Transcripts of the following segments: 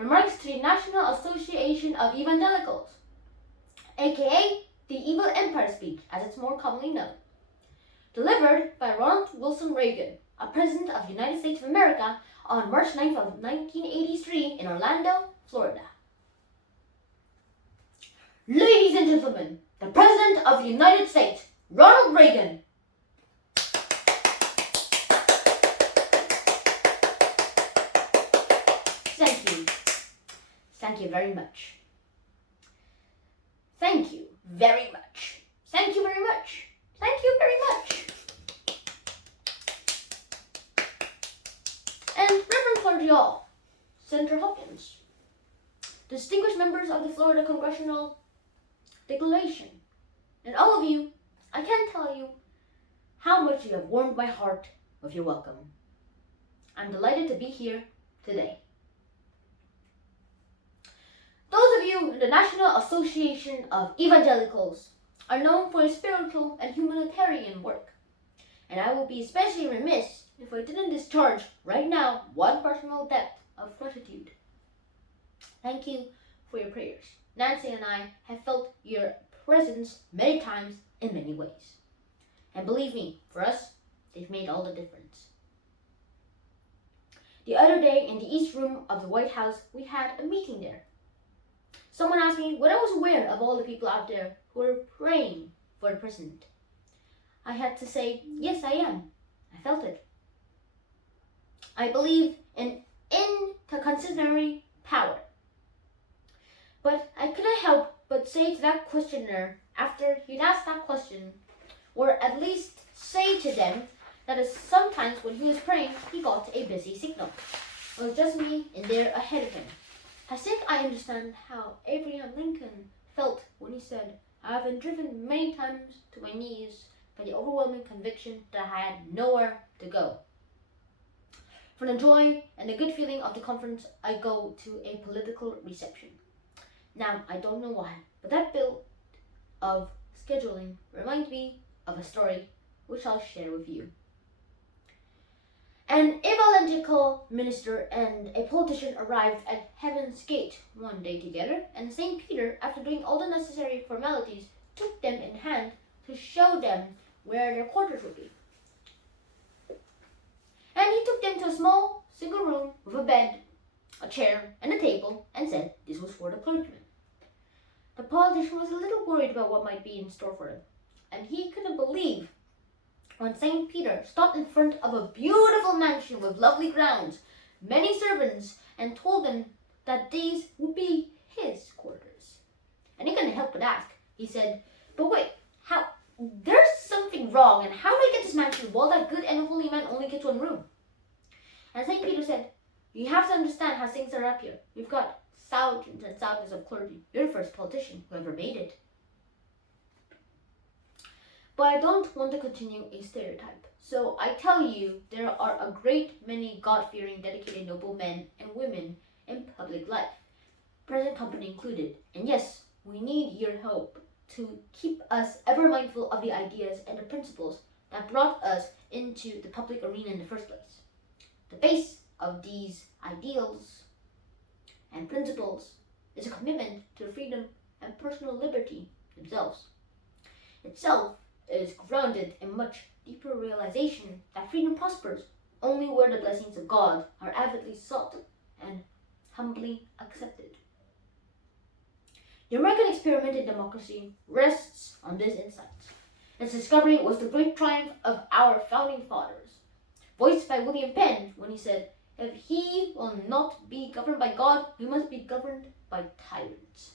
remarks to the National Association of Evangelicals, aka the Evil Empire speech as it's more commonly known, delivered by Ronald Reagan, a president of the United States of America, on March 9th of 1983 in Orlando, Florida. Ladies and gentlemen, the President of the United States, Ronald Reagan. Thank you. Thank you very much. Thank you very much. Thank you very much. Thank you very much. And Reverend Clergy All, Senator Hopkins, distinguished members of the Florida Congressional Declaration, and all of you, I can't tell you how much you have warmed my heart with your welcome. I'm delighted to be here today. Those of you in the National Association of Evangelicals are known for your spiritual and humanitarian work, and I will be especially remiss if I didn't discharge right now one personal debt of gratitude. Thank you for your prayers. Nancy and I have felt your presence many times in many ways. And believe me, for us, they've made all the difference. The other day in the East Room of the White House, we had a meeting there. Someone asked me whether I was aware of all the people out there who were praying for the president. I had to say, yes, I am. I felt it. I believe in interconstitutional power. But I couldn't help but say to that questioner after he'd asked that question, or at least say to them that sometimes when he was praying, he got a busy signal. It was just me in there ahead of him. I think I understand how Abraham Lincoln felt when he said, I have been driven many times to my knees by the overwhelming conviction that I had nowhere to go. From the joy and the good feeling of the conference, I go to a political reception. Now, I don't know why, but that bit of scheduling reminds me of a story which I'll share with you. An evangelical minister and a politician arrived at Heaven's Gate one day together, and St. Peter, after doing all the necessary formalities, took them in hand to show them where their quarters would be. And he took them to a small, single room with a bed, a chair, and a table, and said this was for the clergyman. The politician was a little worried about what might be in store for him, and he couldn't believe when St. Peter stopped in front of a beautiful mansion with lovely grounds, many servants, and told him that these would be his quarters. And he couldn't help but ask. He said, but wait, how? There's something wrong, and how do I get this mansion while that good and holy man only gets one room? And St. Peter said, you have to understand how things are up here. We've got thousands and thousands of clergy. You're the first politician who ever made it. But I don't want to continue a stereotype. So I tell you, there are a great many God-fearing, dedicated, noble men and women in public life, present company included. And yes, we need your help to keep us ever mindful of the ideas and the principles that brought us into the public arena in the first place. The base of these ideals and principles is a commitment to freedom and personal liberty themselves. Itself is grounded in much deeper realization that freedom prospers only where the blessings of God are avidly sought and humbly accepted. The American experiment in democracy rests on these insights. Its discovery was the great triumph of our founding fathers, voiced by William Penn when he said, if he will not be governed by God, we must be governed by tyrants.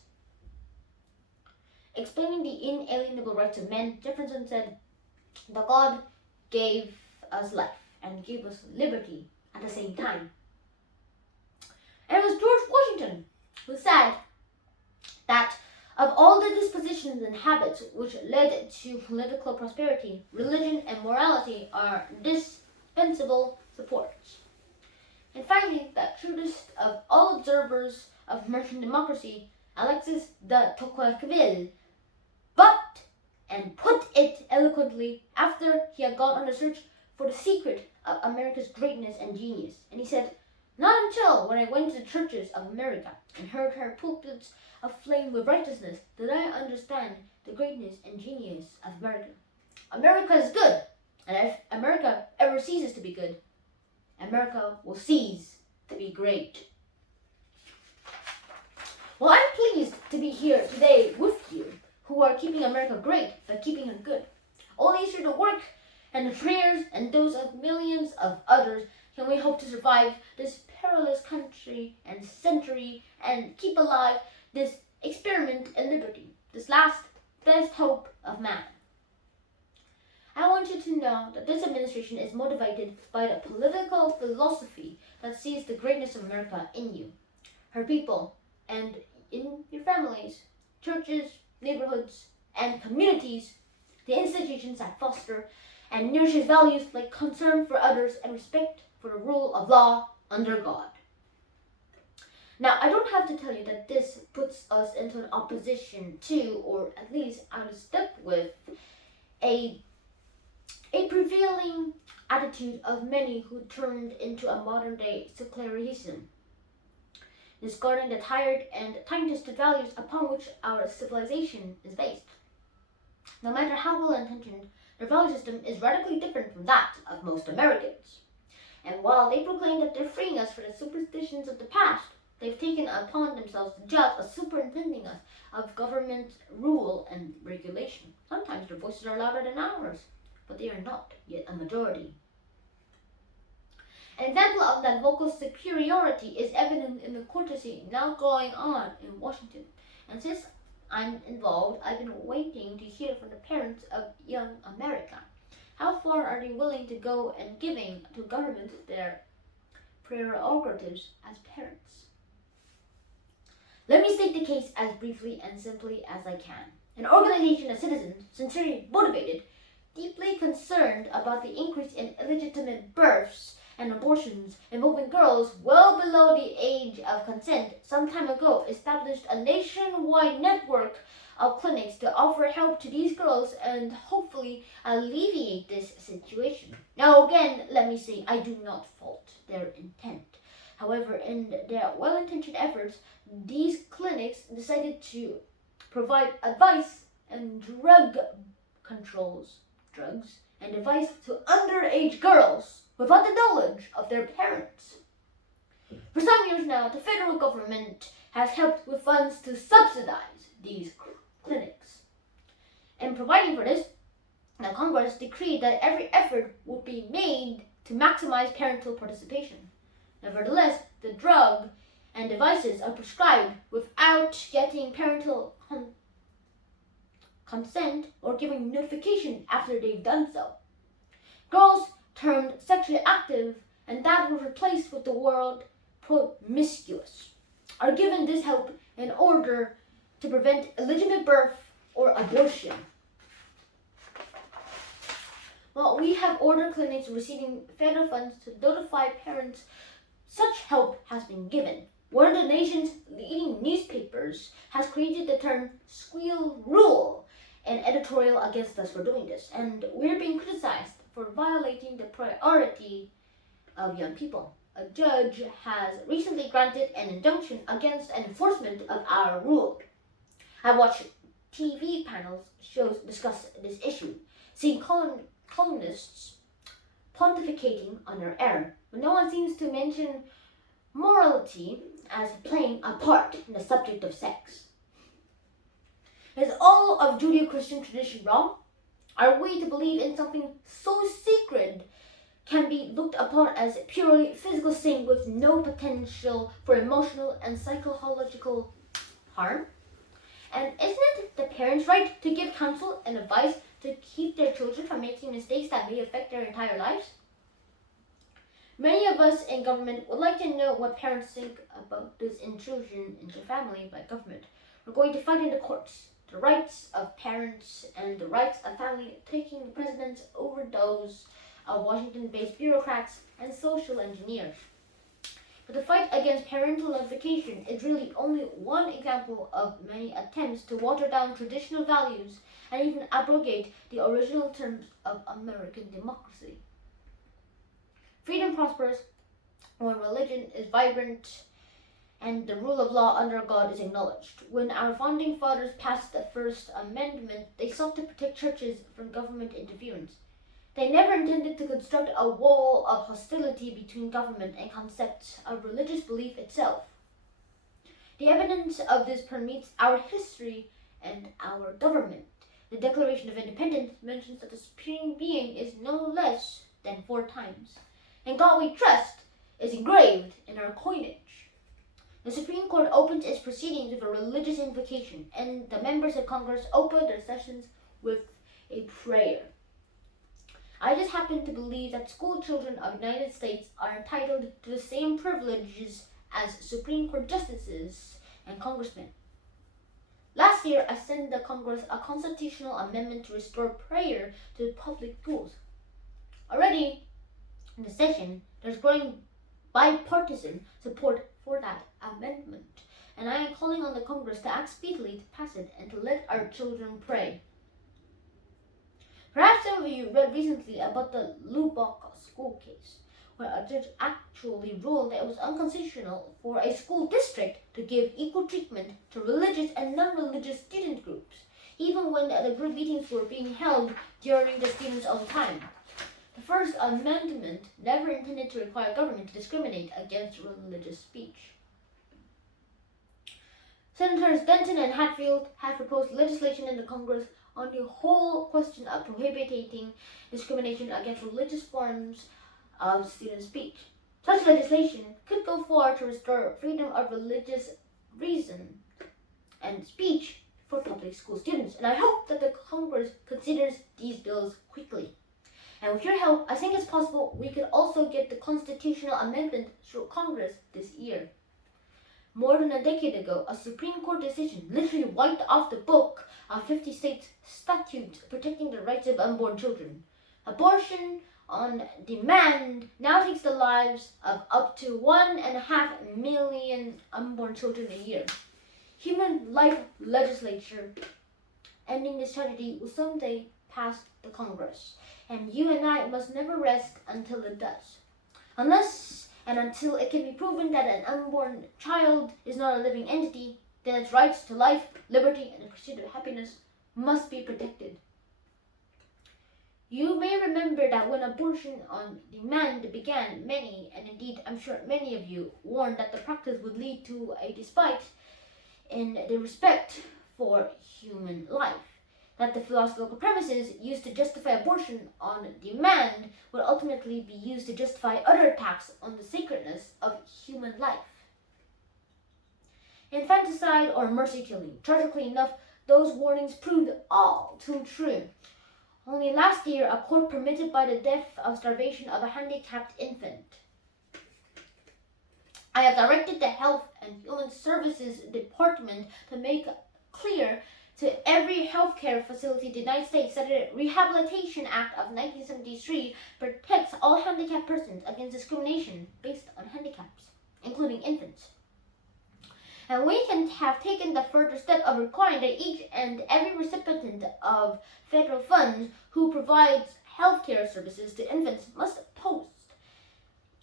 Explaining the inalienable rights of men, Jefferson said, the God gave us life and gave us liberty at the same time. And it was George Washington who said that of all the dispositions and habits which led to political prosperity, religion and morality are indispensable supports. And finally, the shrewdest of all observers of American democracy, Alexis de Tocqueville, put it eloquently after he had gone on a search for the secret of America's greatness and genius. And he said, Not until when I went to the churches of America and heard her pulpits aflame with righteousness did I understand the greatness and genius of America. America is good, and if America ever ceases to be good, America will cease to be great. Well, I'm pleased to be here today with you, who are keeping America great by keeping it good. Only through the work and the prayers and those of millions of others can we hope to survive this perilous country and century and keep alive this experiment in liberty, this last best hope of man. I want you to know that this administration is motivated by the political philosophy that sees the greatness of America in you, her people, and in your families, churches, neighborhoods, and communities, the institutions that foster and nurture values like concern for others and respect for the rule of law under God. Now, I don't have to tell you that this puts us into an opposition to, or at least out of step with, a prevailing attitude of many who turned into a modern-day secularism, discarding the tired and time-tested values upon which our civilization is based. No matter how well-intentioned, their value system is radically different from that of most Americans. And while they proclaim that they're freeing us from the superstitions of the past, they've taken upon themselves the job of superintending us of government rule and regulation. Sometimes their voices are louder than ours, but they are not yet a majority. An example of that vocal superiority is evident in the courtesy now going on in Washington. And since I'm involved, I've been waiting to hear from the parents of young America. How far are they willing to go in giving to government their prerogatives as parents? Let me state the case as briefly and simply as I can. An organization of citizens, sincerely motivated, deeply concerned about the increase in illegitimate births and abortions involving girls well below the age of consent, some time ago established a nationwide network of clinics to offer help to these girls and hopefully alleviate this situation. Now again, let me say, I do not fault their intent. However, in their well-intentioned efforts, these clinics decided to provide advice and drugs and advice to underage girls without the knowledge of their parents. For some years now, the federal government has helped with funds to subsidize these clinics. And providing for this, the Congress decreed that every effort would be made to maximize parental participation. Nevertheless, the drug and devices are prescribed without getting parental consent or giving notification after they've done so. Girls turned sexually active and that was replaced with the word promiscuous are given this help in order to prevent illegitimate birth or abortion. Well, we have ordered clinics receiving federal funds to notify parents such help has been given. One of the nation's leading newspapers has created the term squeal rule, an editorial against us for doing this, and we're being criticized for violating the priority of young people. A judge has recently granted an injunction against enforcement of our rule. I watched TV panels shows discuss this issue, seeing columnists pontificating on their error, but no one seems to mention morality as playing a part in the subject of sex. Is all of Judeo-Christian tradition wrong? Are we to believe in something so sacred can be looked upon as purely physical sin with no potential for emotional and psychological harm? And isn't it the parents' right to give counsel and advice to keep their children from making mistakes that may affect their entire lives? Many of us in government would like to know what parents think about this intrusion into family by government. We're going to fight in the courts the rights of parents and the rights of family, taking precedence over those of Washington-based bureaucrats and social engineers. But the fight against parental notification is really only one example of many attempts to water down traditional values and even abrogate the original terms of American democracy. Freedom prospers when religion is vibrant and the rule of law under God is acknowledged. When our founding fathers passed the First Amendment, they sought to protect churches from government interference. They never intended to construct a wall of hostility between government and concepts of religious belief itself. The evidence of this permeates our history and our government. The Declaration of Independence mentions that the Supreme Being is no less than 4 times, and God we trust is engraved in our coinage. The Supreme Court opens its proceedings with a religious invocation, and the members of Congress open their sessions with a prayer. I just happen to believe that school children of the United States are entitled to the same privileges as Supreme Court justices and congressmen. Last year, I sent the Congress a constitutional amendment to restore prayer to public schools. Already in the session, there's growing bipartisan support for that amendment, and I am calling on the Congress to act speedily to pass it and to let our children pray. Perhaps some of you read recently about the Lubbock school case, where a judge actually ruled that it was unconstitutional for a school district to give equal treatment to religious and non-religious student groups, even when the group meetings were being held during the students' own time. The First Amendment never intended to require government to discriminate against religious speech. Senators Denton and Hatfield have proposed legislation in the Congress on the whole question of prohibiting discrimination against religious forms of student speech. Such legislation could go far to restore freedom of religious reason and speech for public school students, and I hope that the Congress considers these bills quickly. And with your help, I think it's possible we could also get the constitutional amendment through Congress this year. More than a decade ago, a Supreme Court decision literally wiped off the book of 50 states' statutes protecting the rights of unborn children. Abortion on demand now takes the lives of up to 1.5 million unborn children a year. Human life legislature ending this tragedy will someday pass the Congress, and you and I must never rest until it does. Until it can be proven that an unborn child is not a living entity, then its rights to life, liberty, and the pursuit of happiness must be protected. You may remember that when abortion on demand began, many, and indeed I'm sure many of you, warned that the practice would lead to a despite in the respect for human life, that the philosophical premises used to justify abortion on demand would ultimately be used to justify other attacks on the sacredness of human life. Infanticide or mercy killing. Tragically enough, those warnings proved all too true. Only last year, a court permitted by the death of starvation of a handicapped infant. I have directed the Health and Human Services Department to make clear to every healthcare facility in the United States that the Rehabilitation Act of 1973 protects all handicapped persons against discrimination based on handicaps, including infants. And we can have taken the further step of requiring that each and every recipient of federal funds who provides healthcare services to infants must post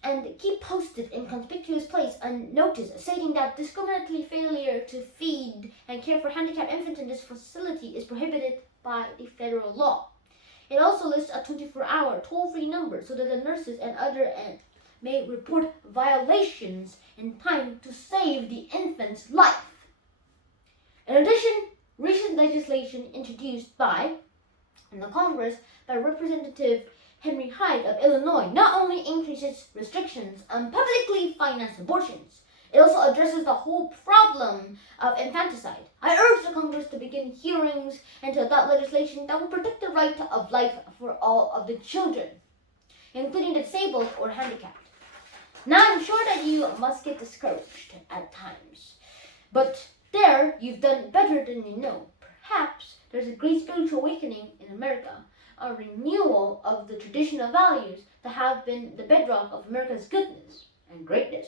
and keep posted in conspicuous place a notice stating that discriminatory failure to feed and care for handicapped infants in this facility is prohibited by the federal law. It also lists a 24-hour toll-free number so that the nurses and other may report violations in time to save the infant's life. In addition, recent legislation introduced in the Congress by Representative Henry Hyde of Illinois not only increases restrictions on publicly financed abortions, it also addresses the whole problem of infanticide. I urge the Congress to begin hearings and to adopt legislation that will protect the right of life for all of the children, including the disabled or handicapped. Now, I'm sure that you must get discouraged at times, but there you've done better than you know. Perhaps there's a great spiritual awakening in America, a renewal of the traditional values that have been the bedrock of America's goodness and greatness.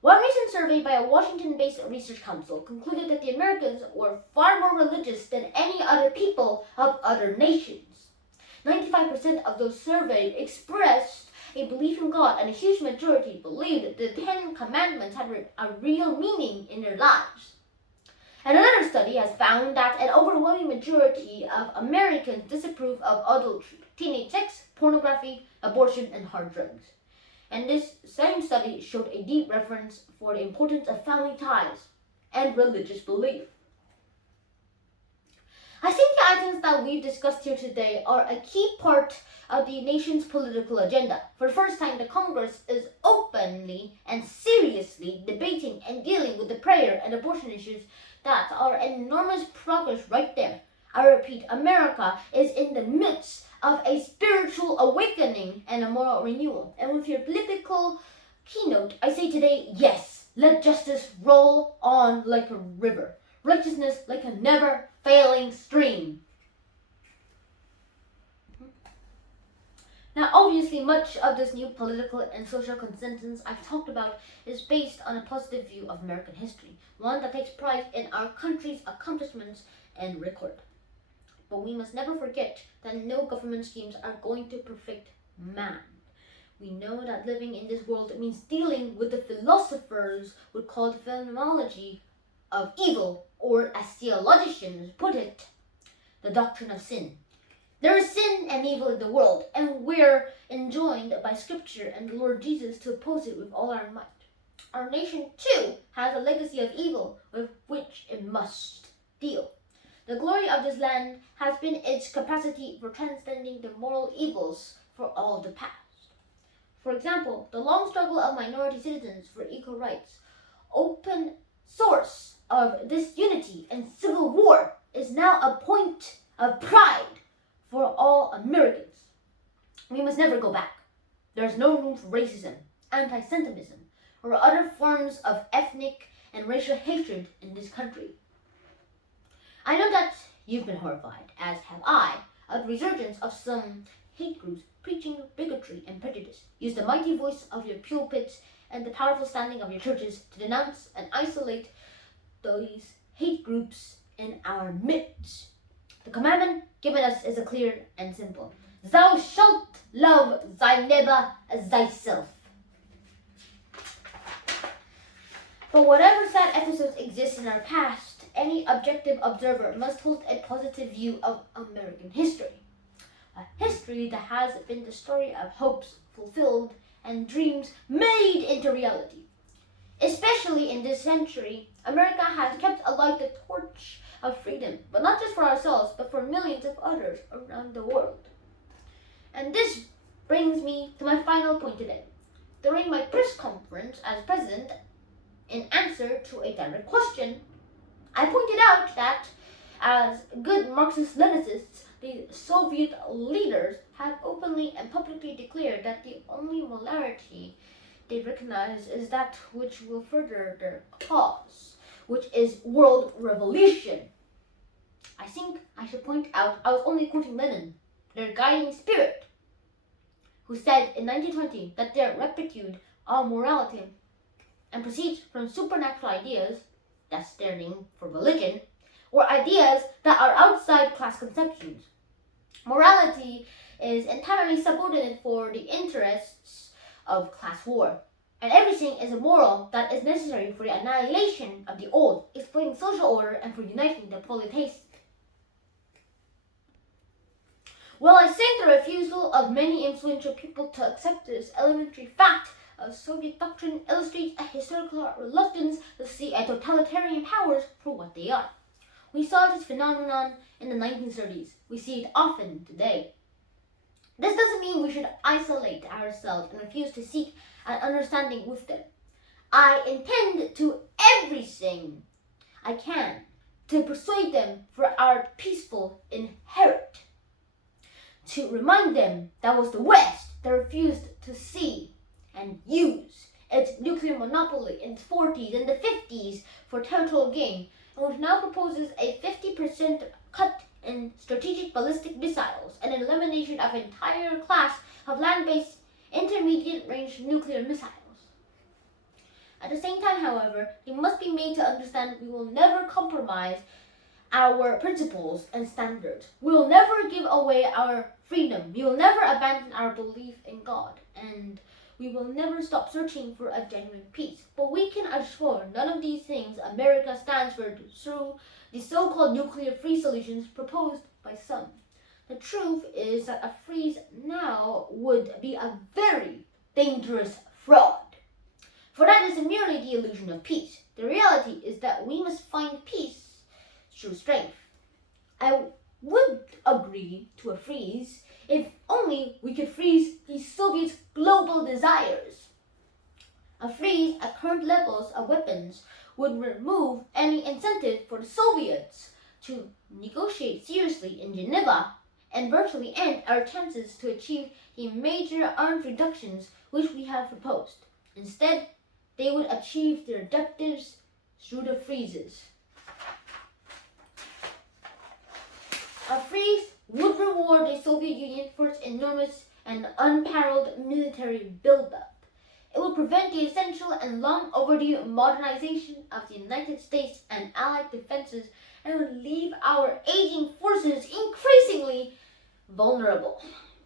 One recent survey by a Washington-based research council concluded that the Americans were far more religious than any other people of other nations. 95% of those surveyed expressed a belief in God, and a huge majority believed that the Ten Commandments had a real meaning in their lives. And another study has found that an overwhelming majority of Americans disapprove of adultery, teenage sex, pornography, abortion, and hard drugs. And this same study showed a deep reverence for the importance of family ties and religious belief. I think the items that we've discussed here today are a key part of the nation's political agenda. For the first time, the Congress is openly and seriously debating and dealing with the prayer and abortion issues that are enormous progress right there. I repeat, America is in the midst of a spiritual awakening and a moral renewal. And with your biblical keynote, I say today, yes, let justice roll on like a river, righteousness like a never-failing stream. Now, obviously, much of this new political and social consensus I've talked about is based on a positive view of American history, one that takes pride in our country's accomplishments and record. But we must never forget that no government schemes are going to perfect man. We know that living in this world means dealing with the philosophers would call the phenomenology of evil, or as theologians put it, the doctrine of sin. There is sin and evil in the world, and we're enjoined by Scripture and the Lord Jesus to oppose it with all our might. Our nation, too, has a legacy of evil with which it must deal. The glory of this land has been its capacity for transcending the moral evils for all the past. For example, the long struggle of minority citizens for equal rights, open source of this unity and civil war, is now a point of pride for all Americans. We must never go back. There is no room for racism, anti-Semitism, or other forms of ethnic and racial hatred in this country. I know that you've been horrified, as have I, of the resurgence of some hate groups preaching bigotry and prejudice. Use the mighty voice of your pulpits and the powerful standing of your churches to denounce and isolate those hate groups in our midst. The commandment given us is clear and simple. Thou shalt love thy neighbor as thyself. But whatever sad episodes exist in our past, any objective observer must hold a positive view of American history. A history that has been the story of hopes fulfilled and dreams made into reality. Especially in this century, America has kept alight the torch of freedom, but not just for ourselves, but for millions of others around the world. And this brings me to my final point today. During my press conference as president, in answer to a direct question, I pointed out that as good Marxist-Leninists, the Soviet leaders have openly and publicly declared that the only molarity they recognize is that which will further their cause, which is world revolution. I think I should point out I was only quoting Lenin, their guiding spirit, who said in 1920 that their replicate all morality and proceeds from supernatural ideas, that's their name for religion, or ideas that are outside class conceptions. Morality is entirely subordinate for the interests of class war, and everything is immoral that is necessary for the annihilation of the old, explaining social order and for uniting the proletariat. While I think the refusal of many influential people to accept this elementary fact of Soviet doctrine illustrates a historical reluctance to see a totalitarian powers for what they are. We saw this phenomenon in the 1930s. We see it often today. This doesn't mean we should isolate ourselves and refuse to seek an understanding with them. I intend to everything I can to persuade them for our peaceful inherit. To remind them that was the West that refused to see and use its nuclear monopoly in the 40s and the 50s for territorial gain, and which now proposes a 50% cut in strategic ballistic missiles and an elimination of an entire class of land-based intermediate-range nuclear missiles. At the same time, however, it must be made to understand we will never compromise our principles and standards. We will never give away our freedom. We will never abandon our belief in God. And we will never stop searching for a genuine peace. But we can assure none of these things America stands for through the so-called nuclear-free solutions proposed by some. The truth is that a freeze now would be a very dangerous fraud. For that is merely the illusion of peace. The reality is that we must find peace through strength. I would agree to a freeze if only we could freeze the Soviets' global desires. A freeze at current levels of weapons would remove any incentive for the Soviets to negotiate seriously in Geneva and virtually end our chances to achieve the major arms reductions which we have proposed. Instead, they would achieve their objectives through the freezes. A freeze would reward the Soviet Union for its enormous and unparalleled military buildup. It would prevent the essential and long overdue modernization of the United States and Allied defenses and would leave our aging forces increasingly vulnerable.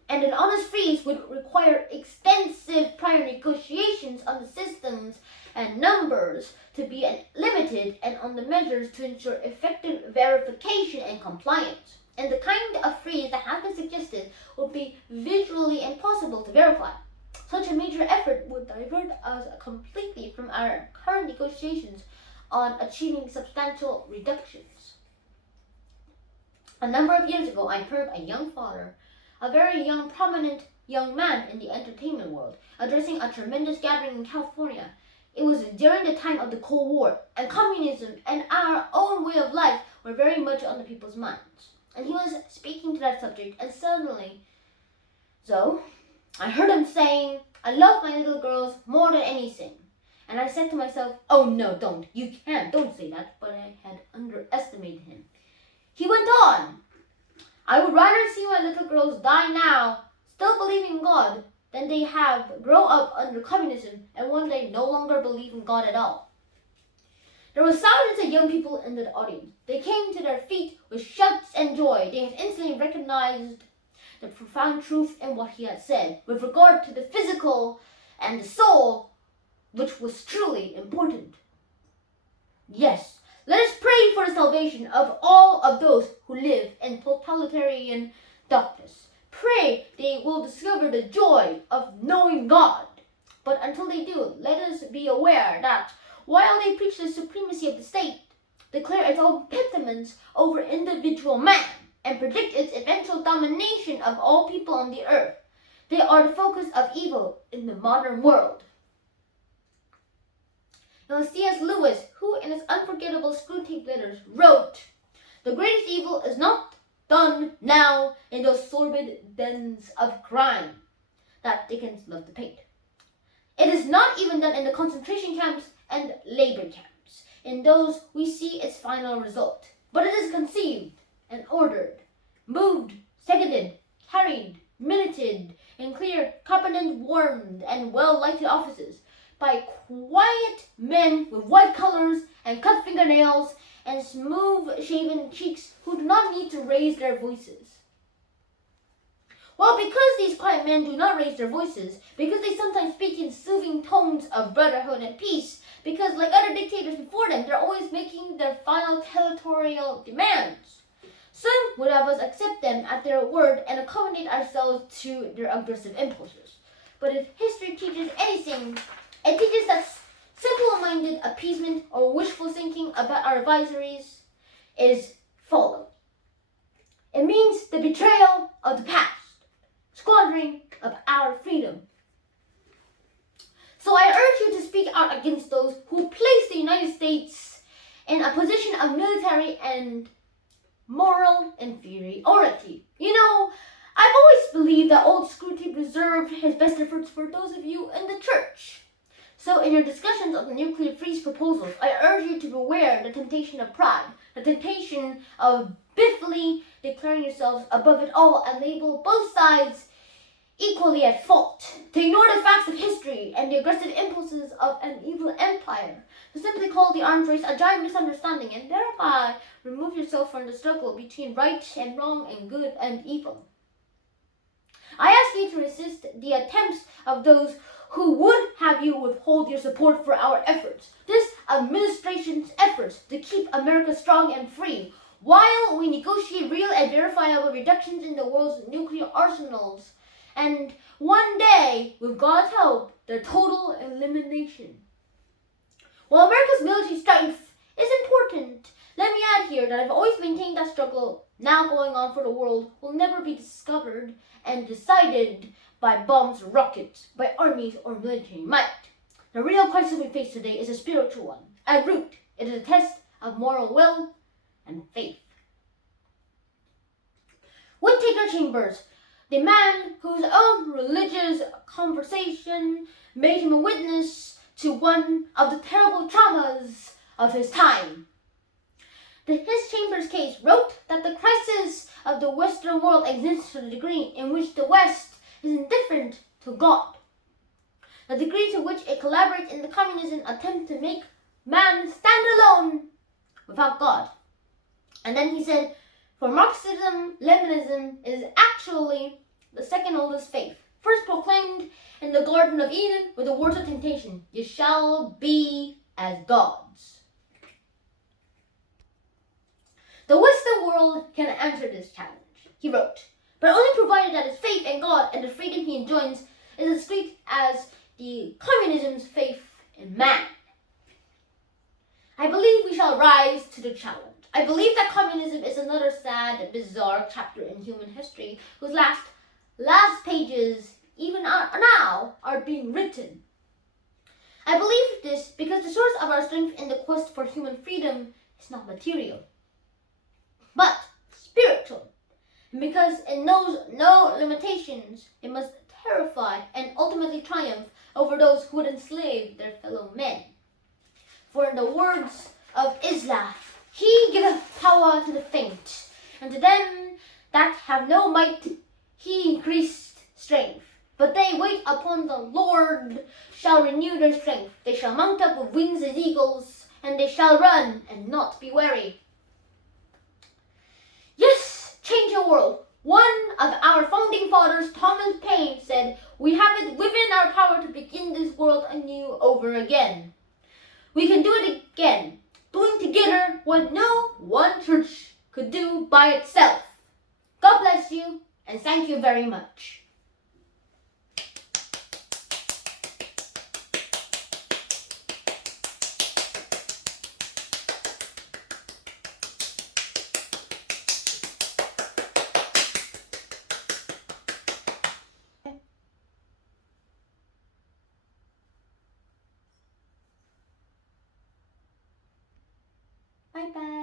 And an honest freeze would require extensive prior negotiations on the systems and numbers to be limited and on the measures to ensure effective verification and compliance. And the kind of freeze that has been suggested would be visually impossible to verify. Such a major effort would divert us completely from our current negotiations on achieving substantial reductions. A number of years ago, I heard a young father, a very young, prominent young man in the entertainment world, addressing a tremendous gathering in California. It was during the time of the Cold War, and communism and our own way of life were very much on the people's minds. And he was speaking to that subject, and suddenly, I heard him saying, "I love my little girls more than anything." And I said to myself, "Oh no, don't. You can't. Don't say that." But I had underestimated him. He went on, "I would rather see my little girls die now, still believing in God, than they have grow up under communism and one day no longer believe in God at all." There were thousands of young people in the audience. They came to their feet with shouts and joy. They had instantly recognized the profound truth in what he had said with regard to the physical and the soul, which was truly important. Yes, let us pray for the salvation of all of those who live in totalitarian darkness. Pray they will discover the joy of knowing God. But until they do, let us be aware that while they preach the supremacy of the state, declare its impediments over individual man, and predict its eventual domination of all people on the earth, they are the focus of evil in the modern world. Now, C.S. Lewis, who in his unforgettable Screwtape Letters wrote, "The greatest evil is not done now in those sordid dens of crime that Dickens loved to paint. It is not even done in the concentration camps and labor camps. In those we see its final result. But it is conceived and ordered, moved, seconded, carried, minuted in clear, competent, warmed, and well-lighted offices by quiet men with white collars and cut fingernails and smooth-shaven cheeks who do not need to raise their voices." Well, because these quiet men do not raise their voices, because they sometimes speak in soothing tones of brotherhood and peace, because like other dictators before them, they're always making their final territorial demands, some would have us accept them at their word and accommodate ourselves to their aggressive impulses. But if history teaches anything, it teaches that simple-minded appeasement or wishful thinking about our adversaries is folly. It means the betrayal of the past, squandering of our freedom. So I urge you to speak out against those who place the United States in a position of military and moral inferiority. You know, I've always believed that old Screwtape reserved his best efforts for those of you in the church. So in your discussions of the nuclear freeze proposals, I urge you to beware the temptation of pride, the temptation of biffly declaring yourselves above it all and label both sides equally at fault, to ignore the facts of history and the aggressive impulses of an evil empire, to simply call the arms race a giant misunderstanding and thereby remove yourself from the struggle between right and wrong and good and evil. I ask you to resist the attempts of those who would have you withhold your support for our efforts, this administration's efforts to keep America strong and free, while we negotiate real and verifiable reductions in the world's nuclear arsenals, and one day, with God's help, their total elimination. While America's military strength is important, let me add here that I've always maintained that struggle now going on for the world will never be discovered and decided by bombs or rockets, by armies or military might. The real crisis we face today is a spiritual one. At root, it is a test of moral will and faith. Whittaker Chambers, the man whose own religious conversation made him a witness to one of the terrible traumas of his time. His Chambers case wrote that the crisis of the Western world exists to the degree in which the West is indifferent to God, the degree to which it collaborates in the communism attempt to make man stand alone without God. And then he said, for Marxism, Leninism is actually the second oldest faith, first proclaimed in the Garden of Eden with the words of temptation, you shall be as gods. The Western world can answer this challenge, he wrote, but only provided that its faith in God and the freedom he enjoys is as great as the communism's faith in man. I believe we shall rise to the challenge. I believe that communism is another sad, bizarre chapter in human history whose last pages, even now, are being written. I believe this because the source of our strength in the quest for human freedom is not material, but spiritual. And because it knows no limitations, it must terrify and ultimately triumph over those who would enslave their fellow men. For in the words of Islam, he giveth power to the faint, and to them that have no might he increased strength. But they wait upon the Lord shall renew their strength. They shall mount up with wings as eagles, and they shall run and not be weary. Yes, change your world. One of our founding fathers, Thomas Paine, said, we have it within our power to begin this world anew over again. We can do it again, doing together what no one church could do by itself. God bless you, and thank you very much. Bye-bye.